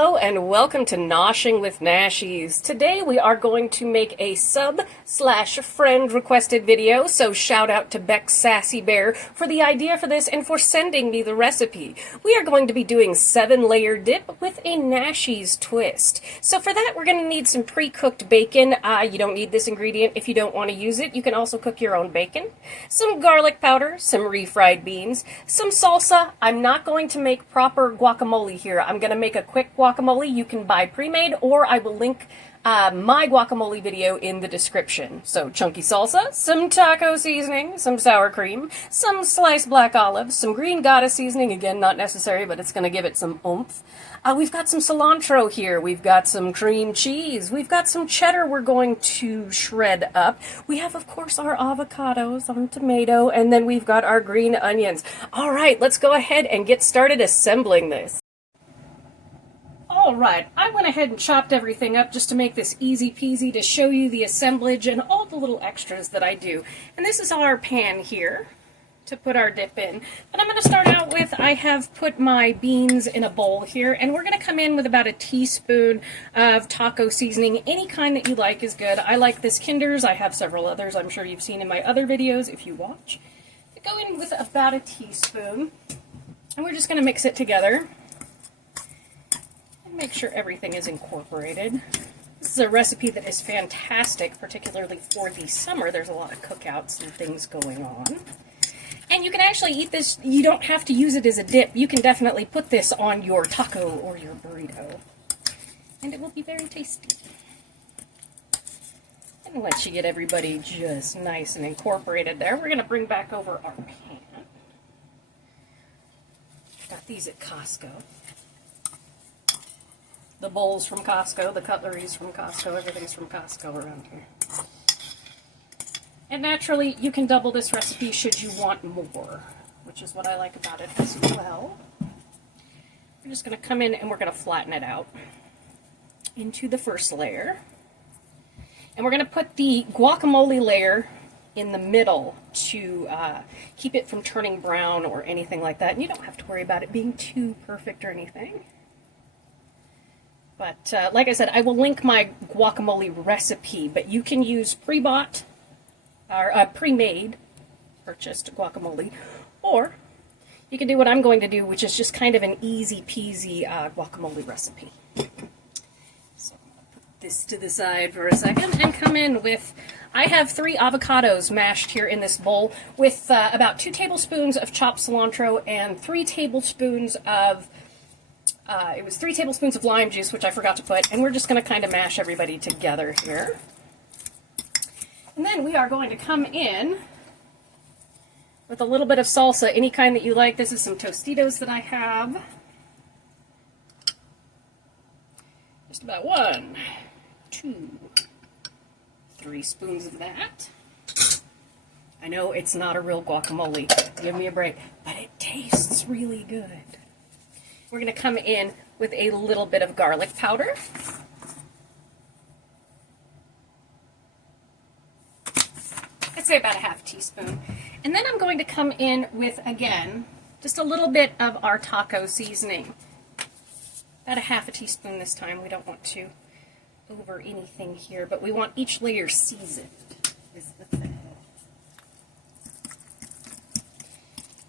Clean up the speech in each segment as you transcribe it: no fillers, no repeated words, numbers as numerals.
Hello and welcome to Noshing with Nashies. Today we are going to make a sub/friend requested video, so shout out to Beck Sassy Bear for the idea for this and for sending me the recipe. We are going to be doing 7-layer dip with a Nashie's twist. So for that we're going to need some pre-cooked bacon. You don't need this ingredient if you don't want to use it. You can also cook your own bacon. Some garlic powder, some refried beans, some salsa. I'm not going to make proper guacamole here. I'm going to make a quick guacamole. You can buy pre-made, or I will link my guacamole video in the description. So chunky salsa, some taco seasoning, some sour cream, some sliced black olives, some green goddess seasoning, again not necessary but it's going to give it some oomph. We've got some cilantro here, we've got some cream cheese, we've got some cheddar we're going to shred up. We have of course our avocados, some tomato, and then we've got our green onions. Alright, let's go ahead and get started assembling this. Alright, I went ahead and chopped everything up just to make this easy peasy to show you the assemblage and all the little extras that I do. And this is our pan here to put our dip in. But I'm going to start out with, I have put my beans in a bowl here, and we're going to come in with about a teaspoon of taco seasoning. Any kind that you like is good. I like this Kinder's. I have several others I'm sure you've seen in my other videos if you watch. I go in with about a teaspoon, and we're just going to mix it together. Make sure everything is incorporated. This is a recipe that is fantastic, particularly for the summer. There's a lot of cookouts and things going on. And you can actually eat this, you don't have to use it as a dip. You can definitely put this on your taco or your burrito. And it will be very tasty. And once you get everybody just nice and incorporated there, we're going to bring back over our pan. Got these at Costco. The bowls from Costco, the cutlery's from Costco, everything's from Costco around here. And naturally, you can double this recipe should you want more, which is what I like about it as well. We're just going to come in and we're going to flatten it out into the first layer. And we're going to put the guacamole layer in the middle to keep it from turning brown or anything like that. And you don't have to worry about it being too perfect or anything. But like I said, I will link my guacamole recipe, but you can use pre-bought or pre-made purchased guacamole, or you can do what I'm going to do, which is just kind of an easy peasy guacamole recipe. So I'll put this to the side for a second and come in with, I have 3 avocados mashed here in this bowl with about 2 tablespoons of chopped cilantro and 3 tablespoons of it was 3 tablespoons of lime juice, which I forgot to put, and we're just going to kind of mash everybody together here. And then we are going to come in with a little bit of salsa, any kind that you like. This is some Tostitos that I have. Just about 1, 2, 3 spoons of that. I know it's not a real guacamole, give me a break, but it tastes really good. We're going to come in with a little bit of garlic powder. I'd say about a half teaspoon. And then I'm going to come in with, again, just a little bit of our taco seasoning. About a half a teaspoon this time. We don't want to over anything here, but we want each layer seasoned, is the thing.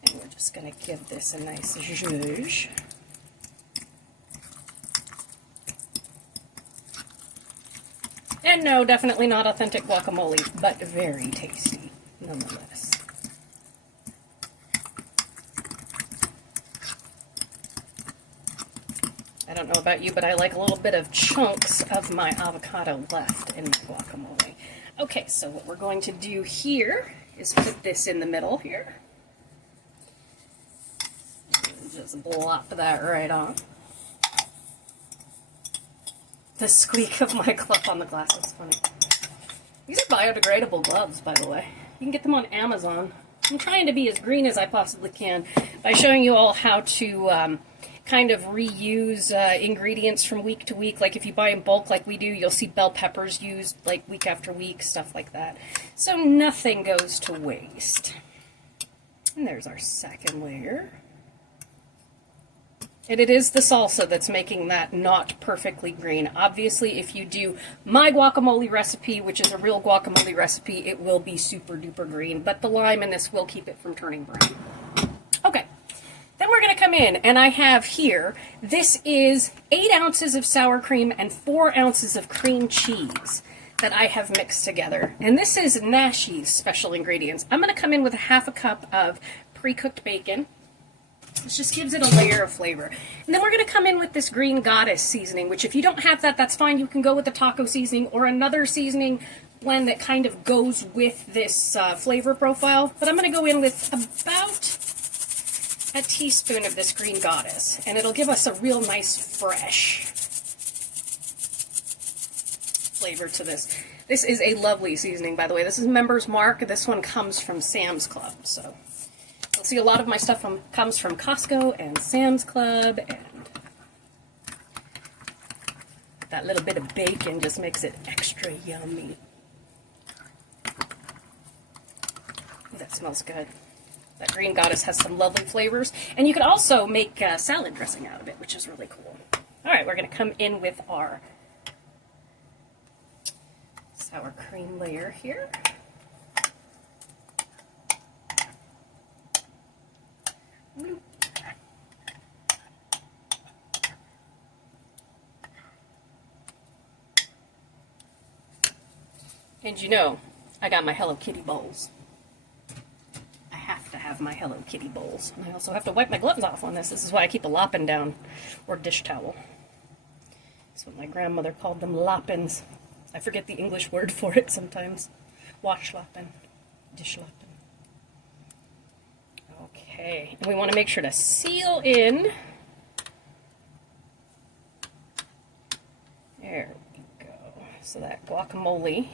And we're just going to give this a nice zhuzh. And no, definitely not authentic guacamole, but very tasty, nonetheless. I don't know about you, but I like a little bit of chunks of my avocado left in my guacamole. Okay, so what we're going to do here is put this in the middle here. Just blop that right on. The squeak of my glove on the glass is funny. These are biodegradable gloves, by the way. You can get them on Amazon. I'm trying to be as green as I possibly can by showing you all how to kind of reuse ingredients from week to week. Like if you buy in bulk like we do, you'll see bell peppers used like week after week, stuff like that. So nothing goes to waste. And there's our second layer. And it is the salsa that's making that not perfectly green. Obviously, if you do my guacamole recipe, which is a real guacamole recipe, it will be super duper green, but the lime in this will keep it from turning brown. Okay, then we're gonna come in, and I have here, this is 8 ounces of sour cream and 4 ounces of cream cheese that I have mixed together. And this is Nashie's special ingredients. I'm gonna come in with a half a cup of pre-cooked bacon. This just gives it a layer of flavor. And then we're going to come in with this Green Goddess seasoning, which if you don't have that, that's fine. You can go with the taco seasoning or another seasoning blend that kind of goes with this flavor profile. But I'm going to go in with about a teaspoon of this Green Goddess, and it'll give us a real nice fresh flavor to this. This is a lovely seasoning, by the way. This is Member's Mark. This one comes from Sam's Club, so... You'll see a lot of my stuff comes from Costco and Sam's Club, and that little bit of bacon just makes it extra yummy. Ooh, that smells good. That Green Goddess has some lovely flavors, and you can also make salad dressing out of it, which is really cool. All right, we're going to come in with our sour cream layer here. And you know, I got my Hello Kitty bowls. I have to have my Hello Kitty bowls. And I also have to wipe my gloves off on this. This is why I keep a loppin down, or dish towel. That's what my grandmother called them, loppins. I forget the English word for it sometimes. Wash loppin, dish loppin. Okay, and we want to make sure to seal in. There we go. So that guacamole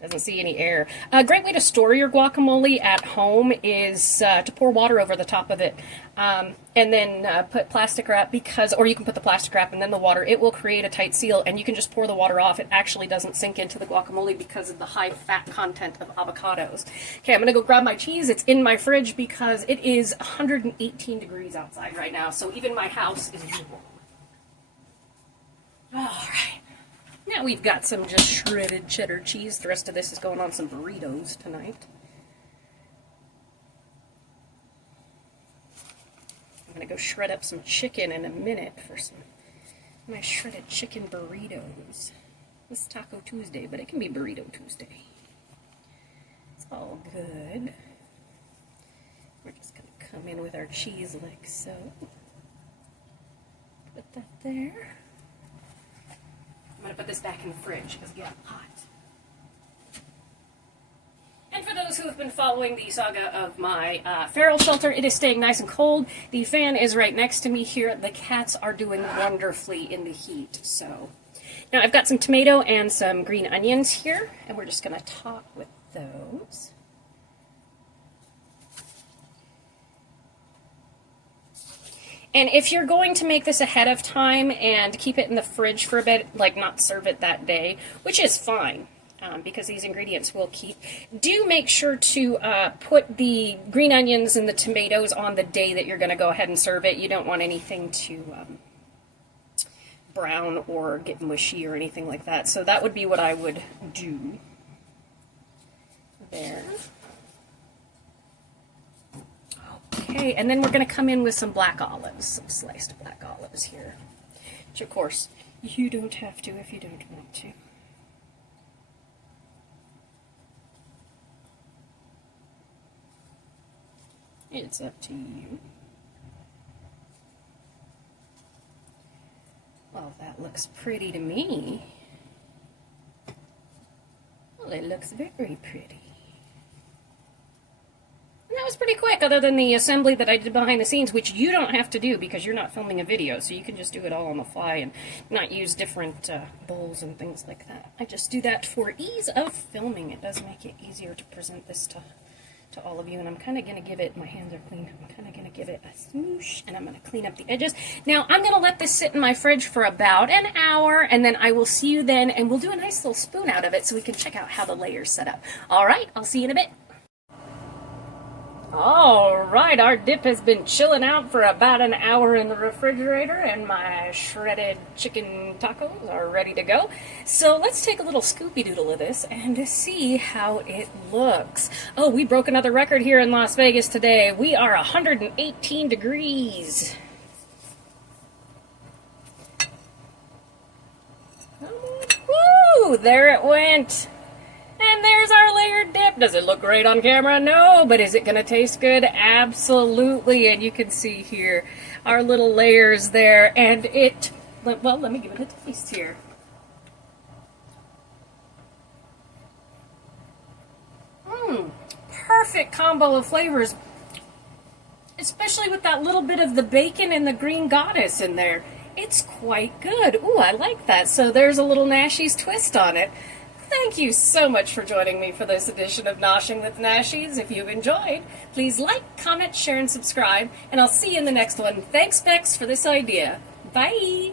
doesn't see any air. A great way to store your guacamole at home is to pour water over the top of it, and then put plastic wrap, or you can put the plastic wrap and then the water. It will create a tight seal, and you can just pour the water off. It actually doesn't sink into the guacamole because of the high fat content of avocados. Okay, I'm gonna go grab my cheese. It's in my fridge because it is 118 degrees outside right now, so even my house is warm. All right. Now we've got some just shredded cheddar cheese. The rest of this is going on some burritos tonight. I'm going to go shred up some chicken in a minute for some nice shredded chicken burritos. This is Taco Tuesday, but it can be Burrito Tuesday. It's all good. We're just going to come in with our cheese like so. Put that there. I'm going to put this back in the fridge because it's getting hot. And for those who have been following the saga of my feral shelter, it is staying nice and cold. The fan is right next to me here. The cats are doing wonderfully in the heat. So now I've got some tomato and some green onions here, and we're just going to top with those. And if you're going to make this ahead of time and keep it in the fridge for a bit, like not serve it that day, which is fine, because these ingredients will keep, do make sure to put the green onions and the tomatoes on the day that you're going to go ahead and serve it. You don't want anything to brown or get mushy or anything like that. So that would be what I would do there. Okay, and then we're going to come in with some black olives, some sliced black olives here. Which, of course, you don't have to if you don't want to. It's up to you. Well, that looks pretty to me. Well, it looks very pretty. And that was pretty quick, other than the assembly that I did behind the scenes, which you don't have to do because you're not filming a video, so you can just do it all on the fly and not use different bowls and things like that. I just do that for ease of filming. It does make it easier to present this to all of you, and I'm kind of going to give it, my hands are clean, I'm kind of going to give it a smoosh, and I'm going to clean up the edges. Now, I'm going to let this sit in my fridge for about an hour, and then I will see you then, and we'll do a nice little spoon out of it so we can check out how the layers set up. All right, I'll see you in a bit. All right, our dip has been chilling out for about an hour in the refrigerator, and my shredded chicken tacos are ready to go. So let's take a little scoopy doodle of this and see how it looks. Oh, we broke another record here in Las Vegas today. We are 118 degrees. Woo! There it went. And there's our layered dip. Does it look great on camera? No, but is it going to taste good? Absolutely. And you can see here our little layers there. And it, well, let me give it a taste here. Perfect combo of flavors, especially with that little bit of the bacon and the green goddess in there. It's quite good. Ooh, I like that. So there's a little Nashie's twist on it. Thank you so much for joining me for this edition of Noshing with Nashies. If you've enjoyed, please like, comment, share, and subscribe, and I'll see you in the next one. Thanks, Bex, for this idea. Bye!